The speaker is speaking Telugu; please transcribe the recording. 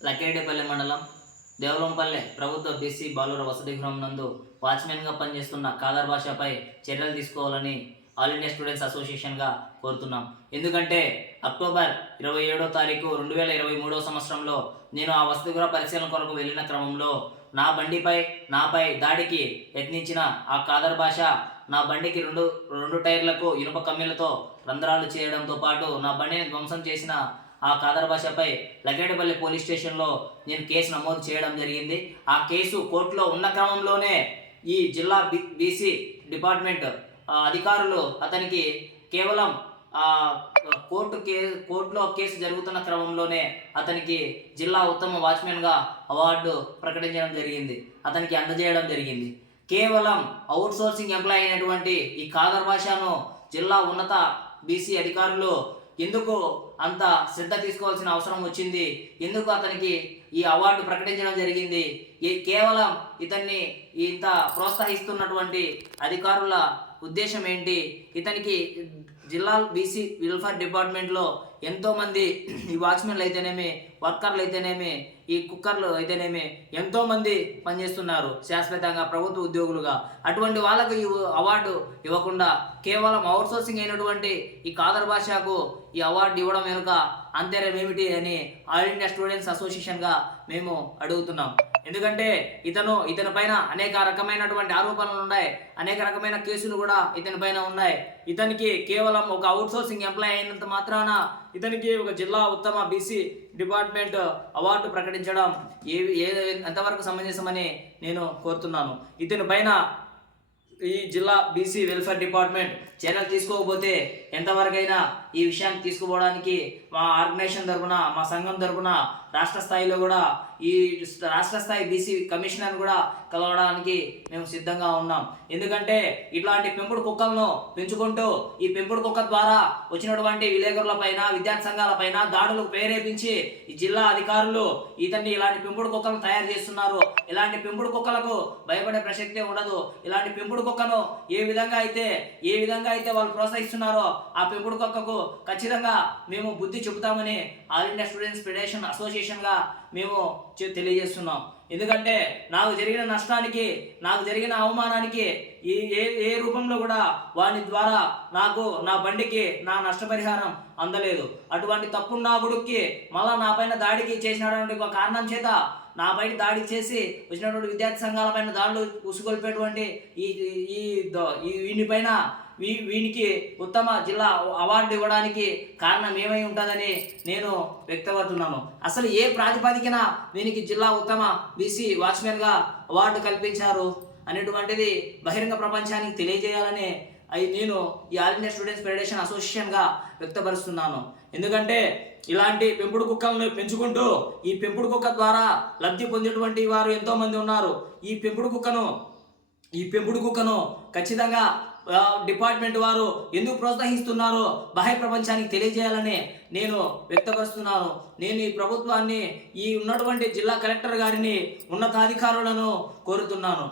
లక్కేడేపల్లి మండలం దేవలంపల్లె ప్రభుత్వ బీసీ బాలుర వసతి గృహం నందు వాచ్మెన్గా పనిచేస్తున్న కాదర్ భాషపై చర్యలు తీసుకోవాలని ఆల్ ఇండియా స్టూడెంట్స్ అసోసియేషన్గా కోరుతున్నాం. ఎందుకంటే అక్టోబర్ ఇరవై ఏడో తారీఖు రెండు వేల ఇరవై మూడో సంవత్సరంలో నేను ఆ వసతి గృహ పరిశీలన కొరకు వెళ్ళిన క్రమంలో నా బండిపై నాపై దాడికి యత్నించిన ఆ కాదర్ భాష నా బండికి రెండు రెండు టైర్లకు ఇనుప కమ్మీలతో రంధ్రాలు చేయడంతో పాటు నా బండిని ధ్వంసం చేసిన ఆ కాదర్ భాషపై లగేడపల్లి పోలీస్ స్టేషన్లో నేను కేసు నమోదు చేయడం జరిగింది. ఆ కేసు కోర్టులో ఉన్న క్రమంలోనే ఈ జిల్లా బి బీసీ డిపార్ట్మెంట్ అధికారులు అతనికి కేవలం కోర్టు కే కోర్టులో కేసు జరుగుతున్న క్రమంలోనే అతనికి జిల్లా ఉత్తమ వాచ్మెన్గా అవార్డు ప్రకటించడం జరిగింది. అతనికి అందజేయడం జరిగింది. కేవలం అవుట్ సోర్సింగ్ ఎంప్లాయ్ అయినటువంటి ఈ కాదర్ భాషను జిల్లా ఉన్నత బీసీ అధికారులు ఎందుకు అంత శ్రద్ధ తీసుకోవాల్సిన అవసరం వచ్చింది? ఎందుకు అతనికి ఈ అవార్డు ప్రకటించడం జరిగింది? ఈ కేవలం ఇతన్ని ఇంత ప్రోత్సహిస్తున్నటువంటి అధికారుల ఉద్దేశం ఏంటి? ఇతనికి జిల్లా బీసీ వెల్ఫేర్ డిపార్ట్మెంట్లో ఎంతోమంది ఈ వాచ్మెన్లు అయితేనేమి వర్కర్లు అయితేనేమి ఈ కుక్కర్లు అయితేనేమి ఎంతోమంది పనిచేస్తున్నారు శాశ్వతంగా ప్రభుత్వ ఉద్యోగులుగా. అటువంటి వాళ్ళకు ఈ అవార్డు ఇవ్వకుండా కేవలం అవుట్సోర్సింగ్ అయినటువంటి ఈ కాదర్ భాషకు ఈ అవార్డు ఇవ్వడం వెనుక అంతర్యం ఏమిటి అని ఆల్ ఇండియా స్టూడెంట్స్ అసోసియేషన్గా మేము అడుగుతున్నాం. ఎందుకంటే ఇతను ఇతని పైన అనేక రకమైనటువంటి ఆరోపణలు ఉన్నాయి. అనేక రకమైన కేసులు కూడా ఇతని పైన ఉన్నాయి. ఇతనికి కేవలం ఒక అవుట్సోర్సింగ్ ఎంప్లాయ్ అయినంత మాత్రాన ఇతనికి ఒక జిల్లా ఉత్తమ బీసీ డిపార్ట్మెంట్ అవార్డు ప్రకటించడం ఏ ఏ ఎంతవరకు సమంజసమని నేను కోరుతున్నాను. ఇతని పైన ఈ జిల్లా బీసీ వెల్ఫేర్ డిపార్ట్మెంట్ చర్యలు తీసుకోకపోతే ఎంతవరకైనా ఈ విషయాన్ని తీసుకుపోవడానికి మా ఆర్గనైజేషన్ తరపున మా సంఘం తరపున రాష్ట్ర స్థాయిలో కూడా ఈ రాష్ట్ర స్థాయి బీసీ కమిషనర్ కూడా కలవడానికి మేము సిద్ధంగా ఉన్నాం. ఎందుకంటే ఇట్లాంటి పెంపుడు కుక్కలను పెంచుకుంటూ ఈ పెంపుడు కుక్క ద్వారా వచ్చినటువంటి విలేకరుల పైన విద్యార్థి సంఘాల పైన దాడులకు ప్రేరేపించి ఈ జిల్లా అధికారులు ఇతన్ని ఇలాంటి పెంపుడు కుక్కలను తయారు చేస్తున్నారు. ఇలాంటి పెంపుడు కుక్కలకు భయపడే ప్రసక్తే ఉండదు. ఇలాంటి పెంపుడు కుక్కను ఏ విధంగా అయితే ఏ విధంగా అయితే వాళ్ళు ప్రోత్సహిస్తున్నారో ఆ పెంపుడు కుక్కకు ఖచ్చితంగా మేము బుద్ధి చెబుతామని ఆల్ ఇండియా స్టూడెంట్స్ ఫెడరేషన్ అసోసియేషన్గా మేము తెలియజేస్తున్నాం ఎందుకంటే నాకు జరిగిన నష్టానికి నాకు జరిగిన అవమానానికి ఈ ఏ ఏ రూపంలో కూడా వాని ద్వారా నాకు నా బండికి నా నష్టపరిహారం అందలేదు అటువంటి తప్పున్న గుడుక్కి మళ్ళా నా పైన దాడికి చేసినటువంటి ఒక కారణం చేత నా పైన దాడి చేసి వచ్చినటువంటి విద్యార్థి సంఘాల పైన దాడులు ఉసుగొల్పేటువంటి ఈ ఈ దో ఈ వీని పైన వీ వీనికి ఉత్తమ జిల్లా అవార్డు ఇవ్వడానికి కారణం ఏమై ఉంటుందని నేను వ్యక్తపడుతున్నాను. అసలు ఏ ప్రాతిపదికన వీనికి జిల్లా ఉత్తమ బీసీ వాచ్మెన్గా అవార్డు కల్పించారు అనేటువంటిది బహిరంగ ప్రపంచానికి తెలియజేయాలని అవి నేను ఈ ఆల్ ఇండియా స్టూడెంట్స్ ఫెడరేషన్ అసోసియేషన్గా వ్యక్తపరుస్తున్నాను. ఎందుకంటే ఇలాంటి పెంపుడు కుక్కలను పెంచుకుంటూ ఈ పెంపుడు కుక్క ద్వారా లబ్ధి పొందేటువంటి వారు ఎంతోమంది ఉన్నారు. ఈ పెంపుడు కుక్కను ఈ పెంపుడు కుక్కను ఖచ్చితంగా డిపార్ట్మెంట్ వారు ఎందుకు ప్రోత్సహిస్తున్నారో బాహ్య ప్రపంచానికి తెలియజేయాలని నేను వ్యక్తపరుస్తున్నాను. నేను ఈ ప్రభుత్వాన్ని ఈ ఉన్నటువంటి జిల్లా కలెక్టర్ గారిని ఉన్నతాధికారులను కోరుతున్నాను.